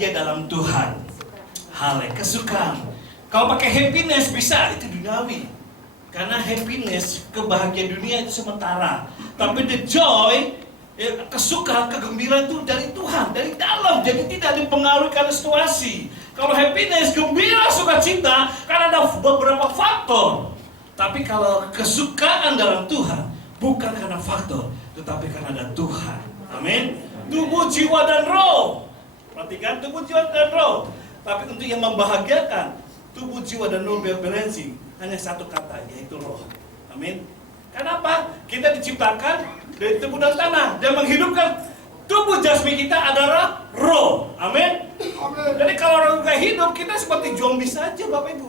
bahagia dalam Tuhan. Hale, kesukaan. Kalau pakai happiness bisa, itu duniawi. Karena happiness, kebahagiaan dunia itu sementara. Tapi the joy, kesukaan, kegembiraan itu dari Tuhan, dari dalam. Jadi tidak dipengaruhi karena situasi. Kalau happiness, gembira, sukacita, karena ada beberapa faktor. Tapi kalau kesukaan dalam Tuhan, bukan karena faktor, tetapi karena ada Tuhan. Amin. Tubuh, jiwa, dan roh. Perhatikan, tubuh, jiwa, dan roh. Tapi untuk yang membahagiakan tubuh, jiwa, dan roh berberensi hanya satu kata, yaitu roh. Amin. Kenapa? Kita diciptakan dari tubuh dan tanah. Dan menghidupkan tubuh jasmani kita adalah roh. Amin. Jadi kalau orang gak hidup, kita seperti zombie saja, Bapak Ibu.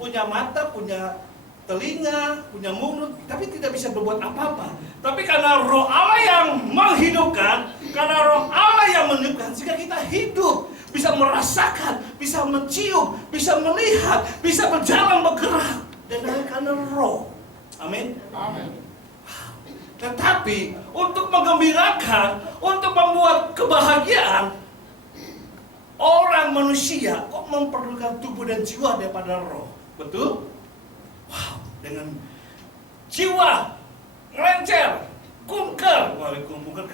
Punya mata, punya telinga, punya mulut, tapi tidak bisa berbuat apa-apa. Tapi karena roh Allah yang menghidupkan, karena roh Allah yang menghidupkan, sehingga kita hidup, bisa merasakan, bisa mencium, bisa melihat, bisa berjalan, bergerak, dan karena roh. Amin. Amin. Tetapi untuk menggembirakan, untuk membuat kebahagiaan, orang manusia kok memperlukan tubuh dan jiwa daripada roh. Betul? Wow, dengan jiwa ngelencer, kunker, kunker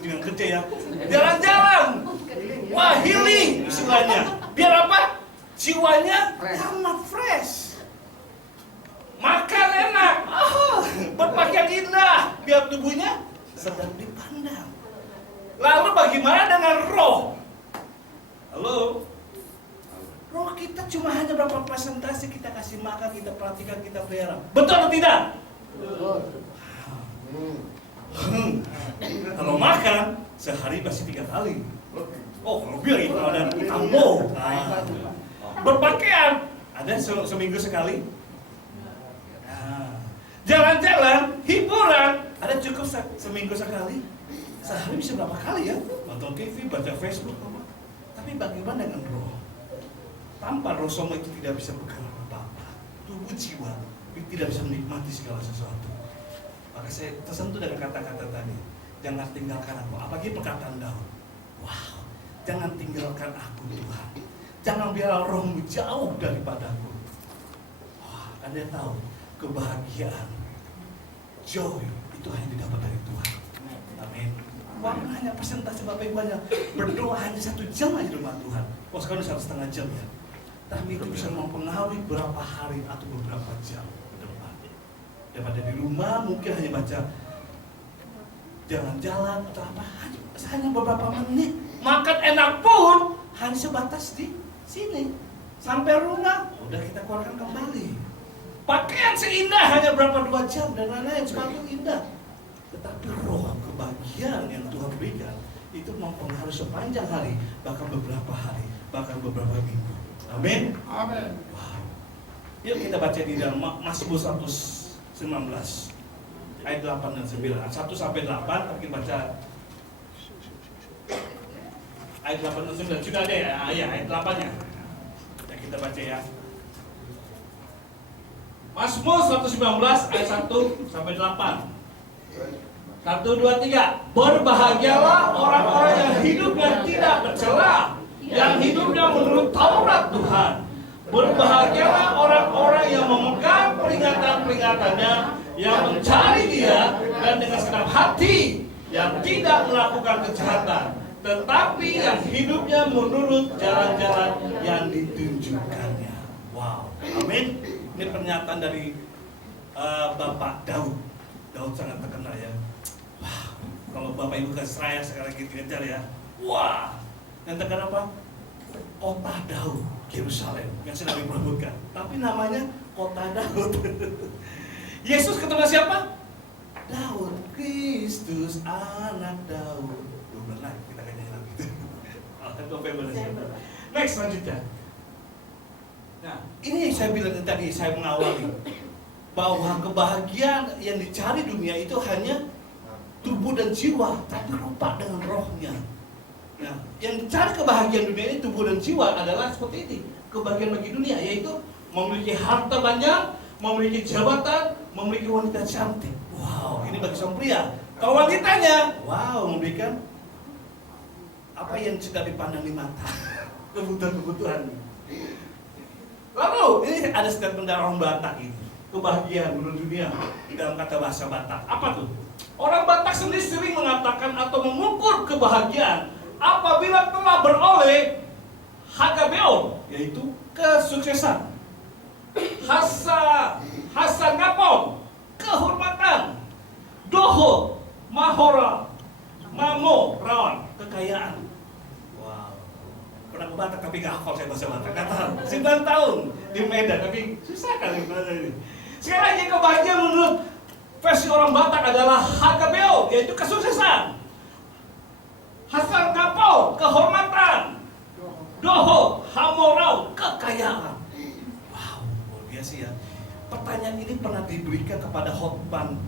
kerja ya, jalan-jalan, wah healing istilahnya. Biar apa? Jiwanya hangat, fresh, makan enak, berpakaian indah, biar tubuhnya sedang dipandang. Lalu bagaimana dengan roh? Halo? Roh kita cuma hanya berapa presentasi kita kasih makan, kita perhatikan, kita pelihara. Betul atau tidak? Betul. Kalau makan sehari pasti 3 kali. Oh, lebih lagi kalau ada ambo. Berpakaian ada seminggu sekali. Jalan-jalan, hiburan ada cukup seminggu sekali. Sehari bisa berapa kali ya? Nonton TV, baca Facebook. Tapi bagaimana dengan roh? Tanpa roh soma itu tidak bisa bergerak apa-apa. Tubuh jiwa tidak bisa menikmati segala sesuatu. Maka saya tersentuh dengan kata-kata tadi. Jangan tinggalkan aku. Apalagi perkataan Daud. Wow. Jangan tinggalkan aku Tuhan. Jangan biarlah rohmu jauh daripadaku. Wah, kan dia tahu kebahagiaan, joy itu hanya didapat dari Tuhan. Amin. Waktu hanya persentase Bapak Ibu hanya berdoa hanya 1 jam aja di rumah Tuhan. Oh sekarang 1,5 jam ya. Tapi itu bisa mempengaruhi berapa hari atau beberapa jam ke depan. Daripada di rumah mungkin hanya baca jalan-jalan atau apa, hanya beberapa menit. Makan enak pun hanya sebatas di sini. Sampai rumah, udah kita keluarkan kembali. Pakaian seindah hanya berapa 2 jam dan lain-lain, semakin indah. Tetapi roh kebahagiaan yang Tuhan berikan itu mempengaruhi sepanjang hari, bahkan beberapa hari, bahkan beberapa minggu. Amin. Amin. Wow. Yuk kita baca di dalam Mazmur 119 ayat 8 dan 9. 1 sampai 8 tapi baca ayat 8 dan 9. Sudah ada ya? Ya ayat 8-nya. Ya kita baca ya. Mazmur 119 ayat 1 sampai 8. 1, 2, 3. Berbahagialah orang-orang yang hidupnya tidak bercela, yang hidupnya menurut Taurat Tuhan. Berbahagialah orang-orang yang memegang peringatan-peringatannya, yang mencari Dia dan dengan segenap hati, yang tidak melakukan kejahatan, tetapi yang hidupnya menurut jalan-jalan yang ditunjukkannya. Wow, amin. Ini pernyataan dari Bapak Daud. Daud sangat terkenal ya. Wah, kalau Bapak Ibu ke Seraya sekarang kita ngejar ya. Wah, yang terkenal apa? Kota Daud, Yerusalem yang sedang diperebutkan. Tapi namanya Kota Daud. Yesus ketemu siapa? Daud, Kristus anak Daud. Belum lagi kita kayaknya lagi. November. Next selanjutnya. Nah, ini yang saya bilang tadi, saya mengawali bahwa kebahagiaan yang dicari dunia itu hanya tubuh dan jiwa, tapi lupa dengan rohnya. Nah, yang dicari kebahagiaan dunia ini tubuh dan jiwa adalah seperti ini. Kebahagiaan bagi dunia yaitu memiliki harta banyak, memiliki jabatan, memiliki wanita cantik. Wow, ini bagi sang pria. Kalau wanitanya, wow, memberikan apa yang sudah dipandang di mata. kebutuhan. Lalu ini ada statement dari orang Batak ini, kebahagiaan menurut dunia dalam kata bahasa Batak. Apa tuh? Orang Batak sendiri sering mengatakan atau mengukur kebahagiaan apabila telah beroleh HKBO, yaitu kesuksesan, Hasanapon, kehormatan, Doho, Mahora, Mamo, Rawan, kekayaan. Wow. Pernah ke Batak tapi gak hafal saya bahasa Batak. Gak tahu. 9 tahun di Medan tapi susah kali bahasa ini. Sekali lagi kebahagiaan menurut versi orang Batak adalah HKBO, yaitu kesuksesan, Hasanapon, kehormatan, Doho, Hamorau, kekayaan. Wow, luar biasa ya. Pertanyaan ini pernah diberikan kepada Hotman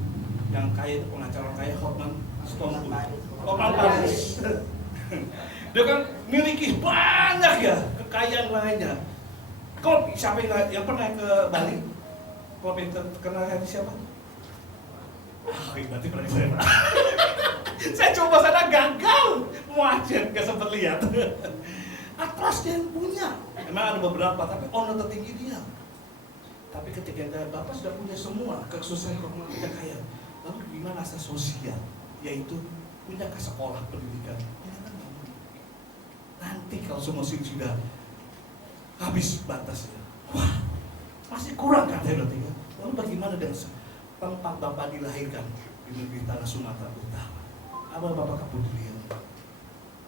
yang kaya, pengacara kaya, Hotman Stonebul. Hotman Paris. Dia kan miliki banyak ya kekayaan lainnya. Kalau siapa yang pernah ke Bali? Kalau kenal hari siapa? Berarti pernah saya. Saya coba sana gagal, muacet, gak sempat lihat. Atlas dia yang punya. Memang ada beberapa, tapi honor tertinggi dia. Tapi ketika Bapak sudah punya semua, kesuksesan, kehormatan, kekayaan, lalu gimana rasa sosial? Yaitu punya ke sekolah pendidikan. Nanti kalau semua sudah habis batasnya, wah, masih kurang katanya nanti. Lalu bagaimana dengan tempat Bapak dilahirkan di negeri tanah Sumatera Utara? Apa Bapak kepedulian?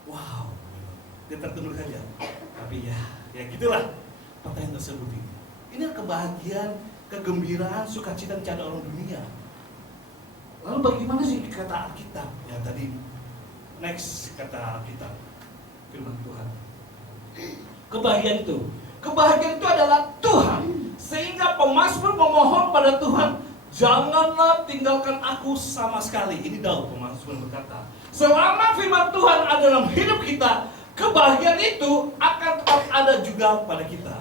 Wow, dia tertunduk saja. Tapi ya gitulah pertanyaan tersebut ini. Ini kebahagiaan, kegembiraan, sukacita canda orang dunia. Lalu bagaimana sih kata Alkitab? Ya tadi next kata Alkitab, firman Tuhan. Kebahagiaan itu adalah Tuhan. Sehingga pemazmur memohon pada Tuhan, janganlah tinggalkan aku sama sekali. Ini Daud pemazmur berkata, selama firman Tuhan ada dalam hidup kita, kebahagiaan itu akan tetap ada juga pada kita.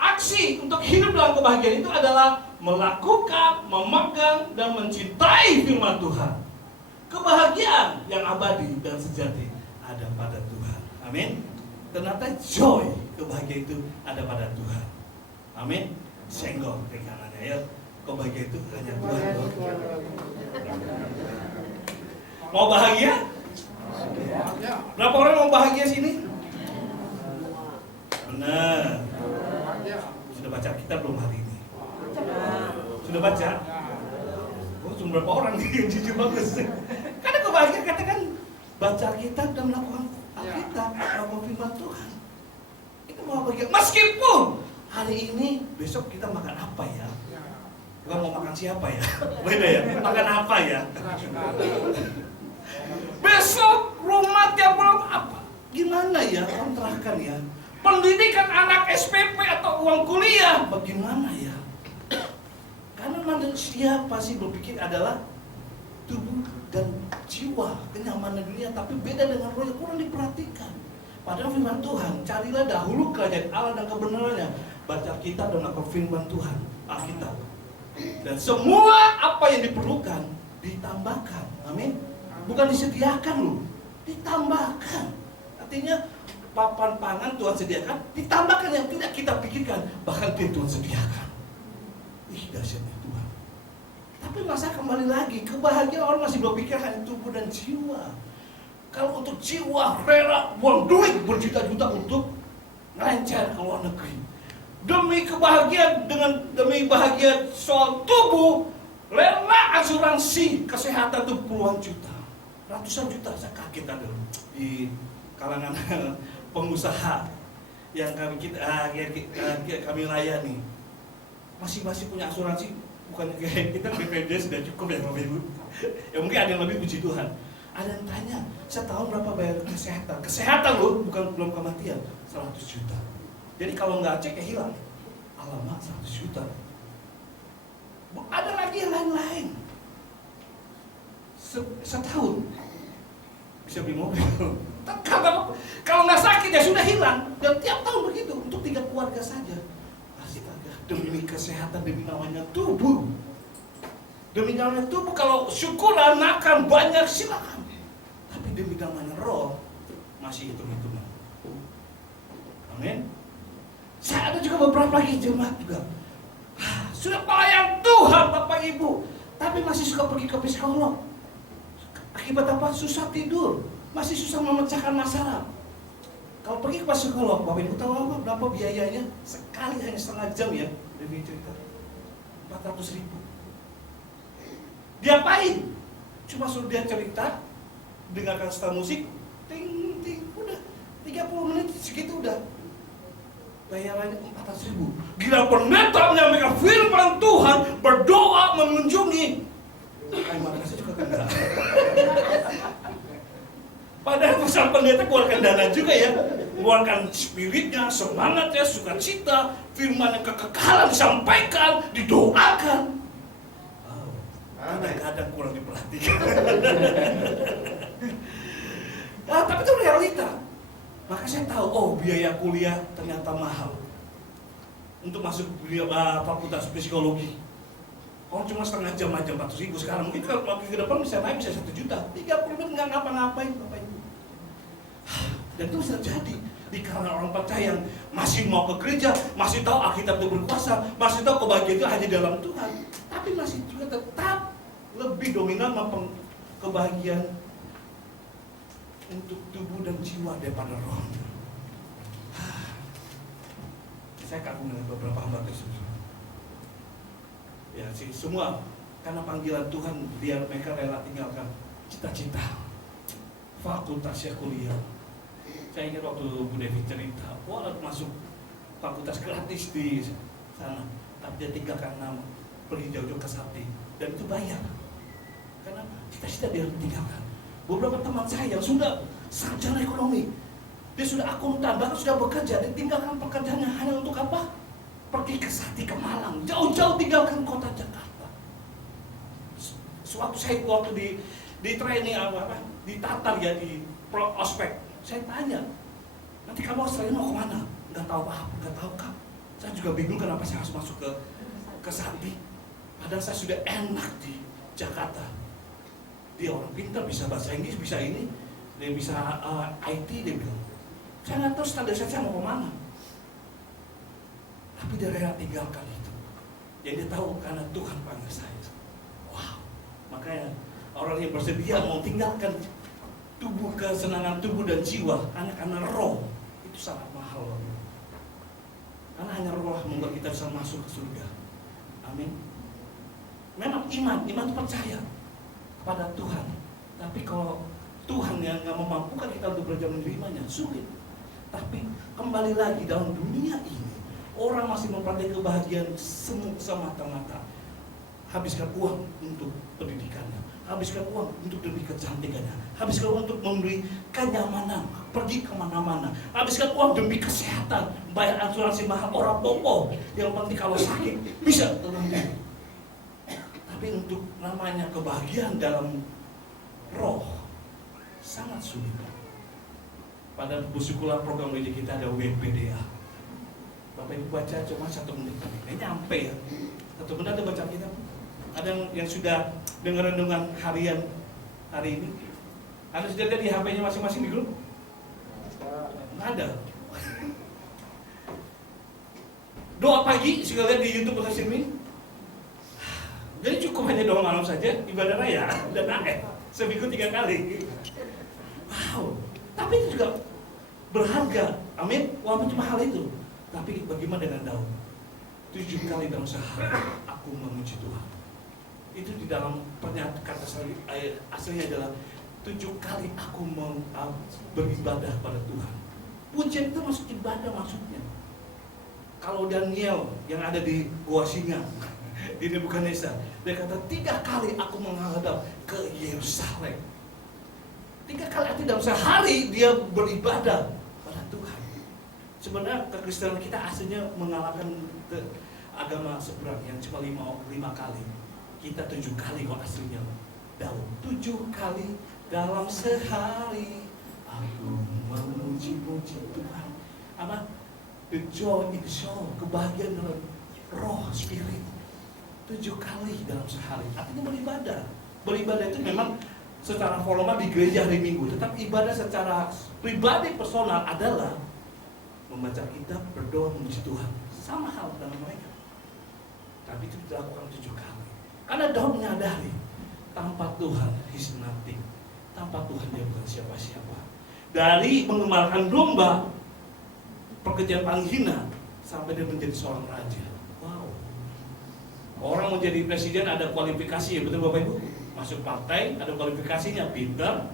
Aksi untuk hidup dalam kebahagiaan itu adalah melakukan, memegang, dan mencintai firman Tuhan. Kebahagiaan yang abadi dan sejati ada pada Tuhan. Amin. Ternyata joy, kebahagiaan itu ada pada Tuhan. Amin. Senggol ke kanannya ya. Kebahagiaan itu hanya Tuhan. Mau bahagia? Berapa orang mau bahagia sini? Benar. Sudah baca kitab belum hari ini? Sudah baca? Oh, cuma berapa orang yang jujur bagus. Karena kebahagiaan katakan baca kitab dan melakukan Alkitab, melakukan firman Tuhan. Itu mau bahagia. Meskipun hari ini, besok kita makan apa ya? Bukan mau makan siapa ya? Beda ya? Makan apa ya? Besok rumah tiap bulan apa? Gimana ya kontrakan ya? Pendidikan anak SPP atau uang kuliah bagaimana ya? Karena manusia pasti berpikir adalah tubuh dan jiwa, kenyamanan dunia, tapi beda dengan roh yang kurang diperhatikan. Padahal firman Tuhan, carilah dahulu kerajaan Allah dan kebenarannya. Baca kitab dan melakukan firman Tuhan, Alkitab. Dan semua apa yang diperlukan ditambahkan. Amin. Bukan disediakan loh, ditambahkan. Artinya papan pangan Tuhan sediakan, ditambahkan yang tidak kita pikirkan, bahkan itu Tuhan sediakan. Ih, dahsyatnya Tuhan. Tapi masa kembali lagi, kebahagiaan orang masih berpikir hanya tubuh dan jiwa. Kalau untuk jiwa rela buang duit berjuta-juta untuk ngelencer ke luar negeri. Demi kebahagiaan, demi bahagia soal tubuh, rela asuransi kesehatan itu puluhan juta, ratusan juta. Saya kaget ada di kalangan pengusaha yang kami layani. Masing-masing punya asuransi, bukannya kayak kita BPJS sudah cukup ya Bapak Ibu. Ya mungkin ada yang lebih, puji Tuhan. Ada yang tanya, setahun berapa bayar kesehatan? Kesehatan loh, bukan belum kematian, 100 juta. Jadi kalau nggak cek ya hilang. Alamak, 100 juta. Ada lagi yang lain-lain. Setahun bisa beli mobil. Kalau nggak sakit ya sudah hilang. Dan tiap tahun begitu untuk 3 keluarga saja. Astaga, demi kesehatan, demi namanya tubuh. Demi namanya tubuh, kalau syukuran makan banyak silakan. Tapi demi namanya roh masih hitung-hitungan. juga beberapa lagi jemaat juga. Sudah pelayan Tuhan Bapak Ibu, tapi masih suka pergi ke psikolog. Akibat apa? Susah tidur, masih susah memecahkan masalah. Kalau pergi ke psikolog, Bapak Ibu tahu apa? Berapa biayanya? Sekali hanya setengah jam ya, lebih cerita 400.000. Diapain? Cuma suruh dia cerita, dengarkan setel musik, ting ting, udah 30 menit segitu udah. Bayarannya 400.000. Gila, pendeta menyampaikan firman Tuhan, berdoa mengunjungi. Makasih juga kan enggak. Padahal pesan pendeta keluarkan dana juga ya, keluarkan spiritnya, semangatnya, sukacita, firman yang kekekalan disampaikan, didoakan. Kadang-kadang kurang diperhatikan. Tapi itu realita. Maka saya tahu, oh biaya kuliah ternyata mahal. Untuk masuk fakultas psikologi. Kalau cuma setengah jam aja 400.000 sekarang, mungkin kalau ke depan bisa naik bisa 1 juta. 30 menit nggak ngapa-ngapain Bapak Ibu. Dan itu bisa terjadi di kalangan orang percaya yang masih mau ke gereja, masih tahu Alkitab itu berkuasa, masih tahu kebahagiaan itu hanya dalam Tuhan, tapi masih juga tetap lebih dominan kebahagiaan untuk tubuh dan jiwa daripada roh. Saya kagum dengan beberapa hamba tersebut. Ya sih, semua karena panggilan Tuhan, biar mereka rela tinggalkan cita-cita fakultasnya kuliah. Saya ingat waktu Bu Devi cerita, wah masuk fakultas gratis di sana, tapi dia tinggalkan nama, pergi jauh-jauh ke Sakti, dan itu bayar. Karena cita-cita dia tinggalkan. Beberapa teman saya yang sudah sarjana ekonomi, dia sudah akuntan, bahkan sudah bekerja, dia tinggalkan pekerjaannya hanya untuk apa? Pergi ke Sakti, ke Malang, jauh-jauh tinggalkan kota Jakarta. Suatu saya waktu di training apa di Tatar ya, di ospek. Saya tanya, nanti kamu Australia mau kemana? Nggak tahu apa, nggak tahu Kak. Saya juga bingung kenapa saya harus masuk ke Sakti. Padahal saya sudah enak di Jakarta. Dia orang pintar, bisa bahasa Inggris, bisa ini, dia bisa IT, dia bilang. Saya nggak tahu standar saya mau kemana. Tapi dia rela tinggalkan itu. Jadi dia tahu karena Tuhan panggil saya. Wow, makanya orang yang bersedia mau tinggalkan tubuh, kesenangan tubuh dan jiwa hanya karena roh, itu sangat mahal. Karena hanya roh lah membuat kita bisa masuk ke surga. Amin. Memang iman itu percaya pada Tuhan. Tapi kalau Tuhan yang nggak memampukan kita untuk belajar menerimanya, sulit. Tapi kembali lagi dalam dunia ini, orang masih memperoleh kebahagiaan semata-mata. Habiskan uang untuk pendidikannya, habiskan uang untuk demi kecantikannya, habiskan uang untuk memberi kenyamanan, pergi kemana-mana, habiskan uang demi kesehatan, bayar asuransi mahal, orang bobo, yang penting kalau sakit bisa terlindungi. Tapi untuk namanya kebahagiaan dalam roh sangat sulit. Pada busukulah program didik kita ada WPDA. Bapak Ibu baca cuma 1 menit, nyampe ya. 1 menit ada baca kita. Ada yang sudah dengar renungan harian hari ini? Ada sudah ada di HP-nya masing-masing di grup? Nggak ada. Doa pagi sudah lihat di YouTube atau sini. Jadi cukup hanya doa malam saja, ibadah raya dan seminggu 3 kali. Wow, tapi itu juga berharga. Amin. Walaupun cuma hal itu. Tapi bagaimana dengan Daud? 7 kali dalam sehari aku memuji Tuhan. Itu di dalam pernyataan kata aslinya adalah 7 kali aku mau beribadah pada Tuhan. Pujian itu masuk ibadah maksudnya. Kalau Daniel yang ada di Gua Singa di Nebukadnezar, dia kata 3 kali aku menghadap ke Yerusalem. 3 kali arti dalam sehari dia beribadah pada Tuhan. Sebenarnya kekristenan kita aslinya mengalahkan agama seberang yang cuma 5 kali. Kita 7 kali kok aslinya. Daud 7 kali dalam sehari aku memuji-muji Tuhan. Apa? The joy in the soul, kebahagiaan dalam roh, spirit. 7 kali dalam sehari. Artinya beribadah. Beribadah itu memang secara formal di gereja hari Minggu, tetapi ibadah secara pribadi personal adalah membaca kitab, berdoa, memuji Tuhan. Sama hal dalam mereka. Tapi itu dilakukan 7 kali. Karena Daud menyadari, tanpa Tuhan, he's nothing. Tanpa Tuhan dia bukan siapa-siapa. Dari mengemarkan domba, pekerjaan paling hina, sampai dia menjadi seorang raja. Wow. Orang menjadi presiden ada kualifikasi ya, betul Bapak Ibu? Masuk partai, ada kualifikasinya, pintar,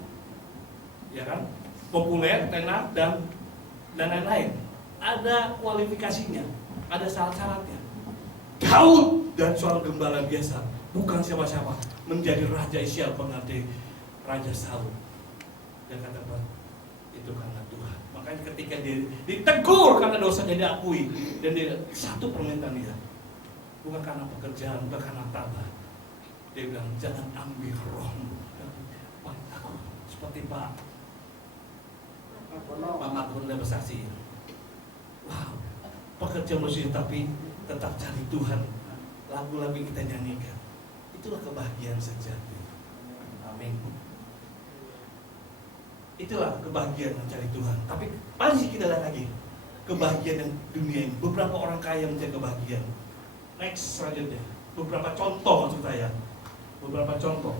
ya kan? Populer, tenar, dan lain-lain. Ada kualifikasinya, ada syarat-syaratnya. Daud dan seorang gembala biasa, bukan siapa-siapa, menjadi raja Israel pengganti Raja Saul. Dia kata apa? Itu karena Tuhan. Makanya ketika dia ditegur karena dosanya diakui, dan dia satu permintaan dia, bukan karena pekerjaan, bukan karena tata. Dia bilang, jangan ambil rohmu. Pak, aku seperti Pak Makmur dan bersaksi. Wow, pekerjaan manusia tapi tetap cari Tuhan. Lagu-lagu yang kita nyanyikan, itulah kebahagiaan sejati. Amin. Itulah kebahagiaan mencari Tuhan. Tapi masih kita lihat lagi kebahagiaan yang dunia ini. Beberapa orang kaya mencari kebahagiaan. Next selanjutnya, beberapa contoh maksud saya. Beberapa contoh.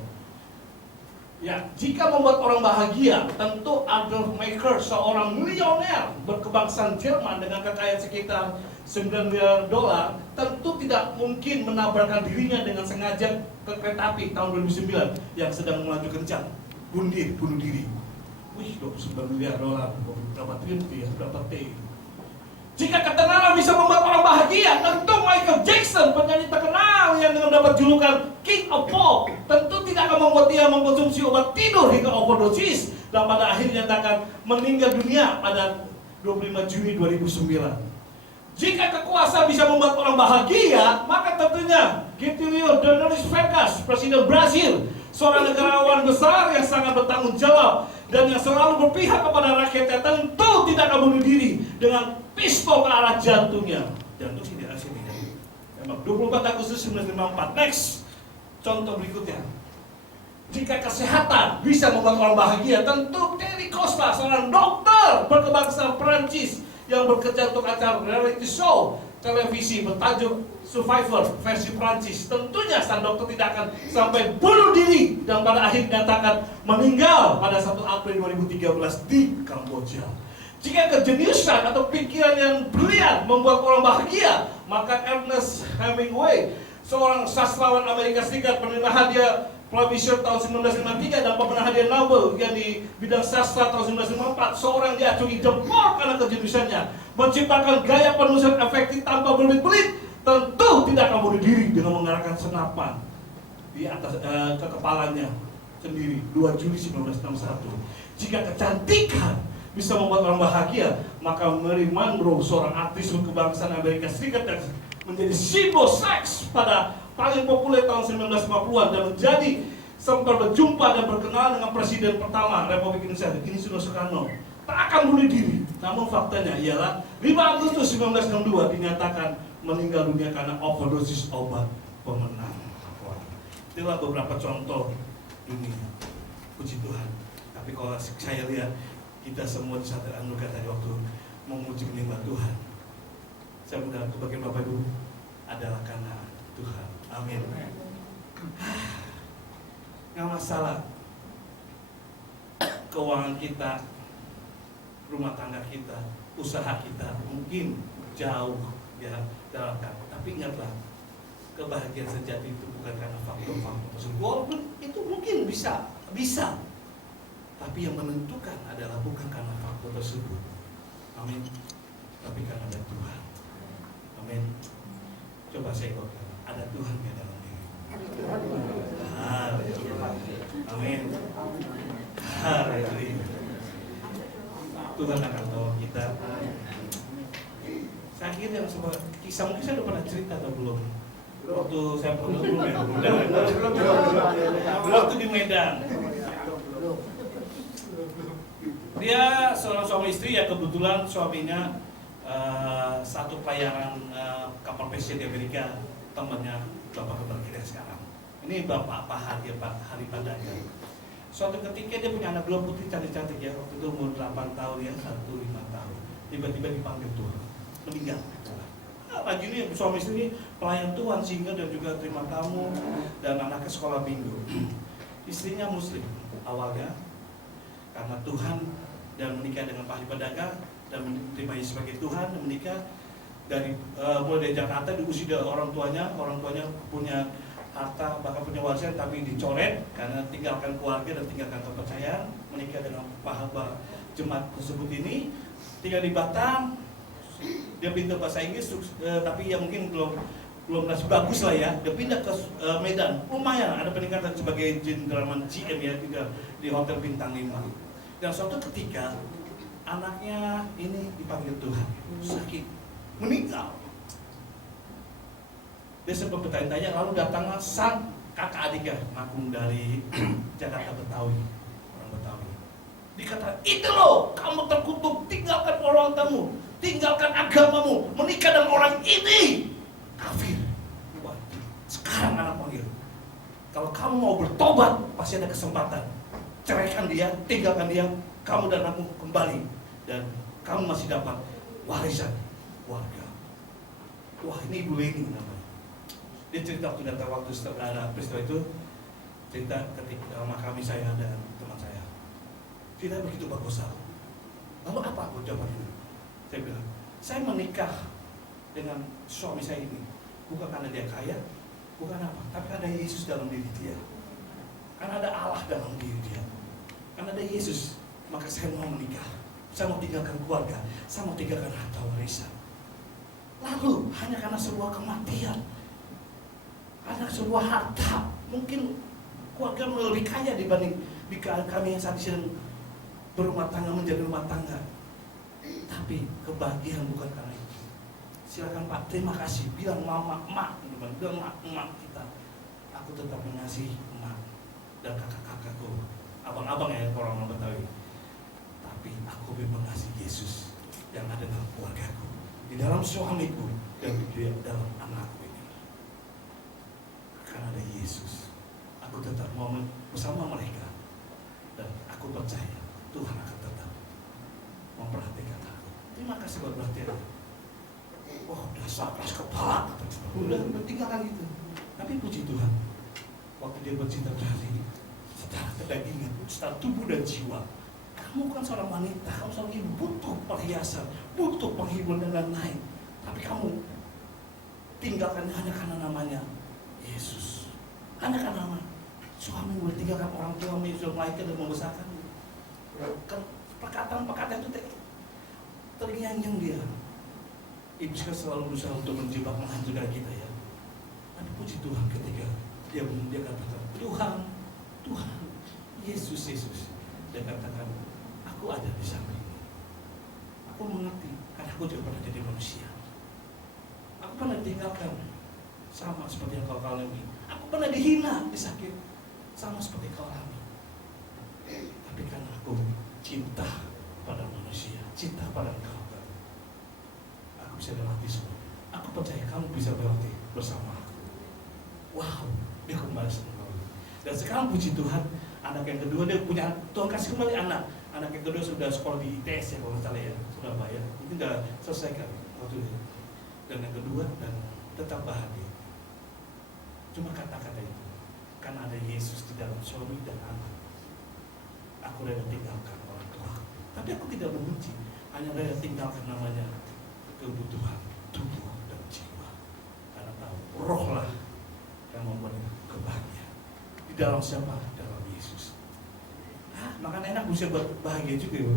Ya, jika membuat orang bahagia, tentu Adolf Meyer, seorang milioner berkebangsaan Jerman dengan kekayaan sekitar 9 miliar dolar, tentu tidak mungkin menabrakan dirinya dengan sengaja ke kereta api tahun 2009 yang sedang melaju kencang, bunuh diri. Wih, 29 miliar dolar, berapa triliun itu ya, berapa T. Jika ketenaran bisa membuat orang bahagia, tentu Michael Jackson, penyanyi terkenal yang mendapat julukan King of Pop, tentu tidak akan membuat dia mengkonsumsi obat tidur hingga overdosis dan pada akhirnya akan meninggal dunia pada 25 Juni 2009. Jika kekuasaan bisa membuat orang bahagia, maka tentunya Getúlio Vargas Vargas, Presiden Brasil, seorang negarawan besar yang sangat bertanggung jawab dan yang selalu berpihak kepada rakyatnya, tentu tidak akan bunuh diri dengan pistol ke arah jantungnya. Jantung sini, sini. 24 Agustus 1954. Next, contoh berikutnya. Jika kesehatan bisa membuat orang bahagia, tentu Terry Costa, seorang dokter berkebangsaan Perancis yang bekerja untuk acara reality show televisi bertajuk Survivor versi Perancis. Tentunya sang dokter tidak akan sampai bunuh diri dan pada akhirnya dinyatakan meninggal pada 1 April 2013 di Kamboja. Jika kejeniusan atau pikiran yang brilian membuat orang bahagia, maka Ernest Hemingway, seorang sastrawan Amerika Serikat, penerima hadiah Pulitzer tahun 1953 dan pemenang hadiah Nobel yang di bidang sastra tahun 1954, seorang diacungi jempol karena kejeniusannya, menciptakan gaya penulisan efektif tanpa berbelit-belit, tentu tidak akan bunuh diri dengan mengarahkan senapan di atas ke kepalanya sendiri 2 Juli 1961. Jika kecantikan bisa membuat orang bahagia, maka Marilyn Monroe, seorang artis berkebangsaan Amerika Serikat yang menjadi simbol seks pada paling populer tahun 1950-an dan menjadi sempat berjumpa dan berkenalan dengan presiden pertama Republik Indonesia, Inies Soekarno, tak akan bunuh diri. Namun faktanya ialah 5 Agustus 1962 dinyatakan meninggal dunia karena overdosis obat pemenang. Itulah beberapa contoh dunia. Puji Tuhan. Tapi kalau saya lihat kita semua di saat anugerah tadi waktu memuji menyembah Tuhan, saya mudah kebagian Bapak Ibu adalah karena Tuhan. Amin. Nggak masalah keuangan kita, rumah tangga kita, usaha kita mungkin jauh ya dalam kata. Tapi ingatlah, kebahagiaan sejati itu bukan karena faktor-faktor tersebut. Walaupun itu mungkin bisa. Tapi yang menentukan adalah bukan karena faktor tersebut. Amin. Tapi karena ada Tuhan. Amin. Coba saya katakan, ada Tuhan di dalam diri. Haleluya. Amin. Haleluya. Tuhan akan tolong kita. Saya kira semua kisah mungkin saya udah pernah cerita atau belum? Waktu saya belum waktu di Medan. Dia seorang suami istri ya, kebetulan suaminya satu pelayaran kapal pesiar di Amerika, temannya Bapak Keberkirian sekarang. Ini Bapak Hari Padanya. Suatu ketika dia punya anak 2 putri cantik-cantik ya, waktu itu umur 8 tahun ya, 1 5 tahun. tiba-tiba dipanggil Tuhan, meninggal. Lagi ini suami istri ini pelayan Tuhan sehingga dan juga terima tamu dan anaknya sekolah minggu. Istrinya Muslim awalnya karena Tuhan dan menikah dengan ahli pedagang dan menerima Yesus sebagai Tuhan dan menikah dari mulai dari Jakarta diusir dari orang tuanya punya harta bahkan punya warisan tapi dicoret karena tinggalkan keluarga dan tinggalkan kepercayaan, menikah dengan pahaba jemaat tersebut ini, tinggal di Batam. Dia pintar bahasa Inggris tapi ya mungkin belum masih bagus lah ya. Dia pindah ke Medan, lumayan ada peningkatan sebagai jenderalman GM ya, tinggal di hotel bintang 5. Dan suatu ketika anaknya ini dipanggil Tuhan, sakit, meninggal. Dia sempat bertanya-tanya, lalu datanglah sang kakak adiknya, ngaku dari Jakarta Betawi, orang Betawi. Dikatakan, itu loh, kamu terkutuk, tinggalkan orang tamu, tinggalkan agamamu, menikah dengan orang ini, kafir. Wah, sekarang anak panggil, kalau kamu mau bertobat, pasti ada kesempatan. Ceraikan dia, tinggalkan dia, kamu dan aku kembali, dan kamu masih dapat warisan warga. Wah, ini Ibu Leni namanya. Dia cerita waktu datang waktu setelah ada peristiwa itu, cerita ketika makami saya dan teman saya. Cerita begitu bagus. Lalu apa aku jawab itu? Saya bilang, saya menikah dengan suami saya ini bukan karena dia kaya, bukan apa, tapi ada Yesus dalam diri dia. Karena ada Allah dalam diri dia. Karena ada Yesus, maka saya mau menikah. Saya mau tinggalkan keluarga, saya mau tinggalkan harta warisan. Lalu hanya karena sebuah kematian, karena sebuah harta, mungkin keluarga lebih kaya dibanding kami yang saat ini berumah tangga menjadi rumah tangga. Tapi kebahagiaan bukan karena itu. Silakan Pak, terima kasih. Bilang mama, emak, bilang emak kita. Aku tetap mengasihi emak dan kakak-kakakku, abang-abang ya orang Betawi. Tapi aku lebih mengasihi Yesus yang ada dalam keluargaku, di dalam suamiku dan di dalam anakku ini. Karena ada Yesus, aku tetap mau bersama mereka dan aku percaya Tuhan akan tetap memperhatikan aku. Terima kasih buat perhatian. Wah, dasar keras kepala, udah tinggalkan gitu. Tapi puji Tuhan, waktu dia bercinta terhadap secara kedagingan, secara tubuh dan jiwa. Kamu kan seorang wanita, kamu seorang ibu, butuh perhiasan, butuh penghiburan dan lain-lain. Tapi kamu tinggalkan hanya karena namanya Yesus. Hanya karena nama suami meninggalkan orang tua yang sudah melahirkan dan membesarkan. Kan perkataan-perkataan itu terngiang-ngiang dia. Iblis kan selalu berusaha untuk menjebak, menghancurkan kita ya. Tapi puji Tuhan ketika dia katakan, Tuhan, Yesus. Dia katakan, aku ada di samping. Aku mengerti, karena aku juga pernah jadi manusia. Aku pernah ditinggalkan, sama seperti yang kau alami. Aku pernah dihina, disakit, sama seperti kau alami. Tapi karena aku cinta pada manusia, cinta pada engkau, aku bisa lewati semua. Aku percaya kamu bisa lewati bersama aku. Wow, dia kembali sama kau. Dan sekarang puji Tuhan, anak yang kedua dia punya, Tuhan kasih kembali anak. Anak yang kedua sudah sekolah di ITS ya kalau nggak salah ya, Surabaya. Itu sudah selesai kan waktu itu. Dan yang kedua dan tetap bahagia. Cuma kata-kata itu, karena ada Yesus di dalam suami dan anak. Aku rela tinggalkan orang tua, tapi aku tidak membenci. Hanya rela tinggalkan namanya kebutuhan tubuh dan jiwa. Karena tahu rohlah yang membuat kebahagiaan. Di dalam siapa? Dalam Yesus. Makan enak bisa buat bahagia juga ya.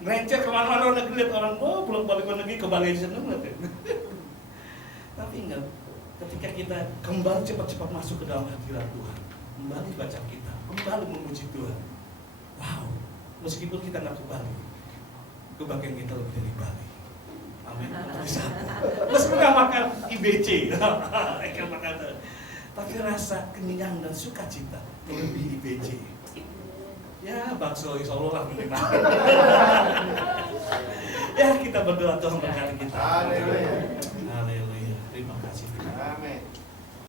Ngeleceh kemana-mana orang lihat orang, pulang balik lagi kebahagiaan seneng ya. Tapi ingat, ketika kita kembali cepat-cepat masuk ke dalam hadirat Tuhan, kembali baca kita, kembali memuji Tuhan. Wow, meskipun kita nggak kembali, kebahagiaan kita lebih dari Bali. Amin. Meskipun nggak makan IBC, tapi rasa kenyang dan sukacita lebih IBC. Ya, bakso insya Allah lah menerima. Ya, kita berdoa Tuhan berkati kita. Haleluya. Haleluya. Terima kasih. Amin.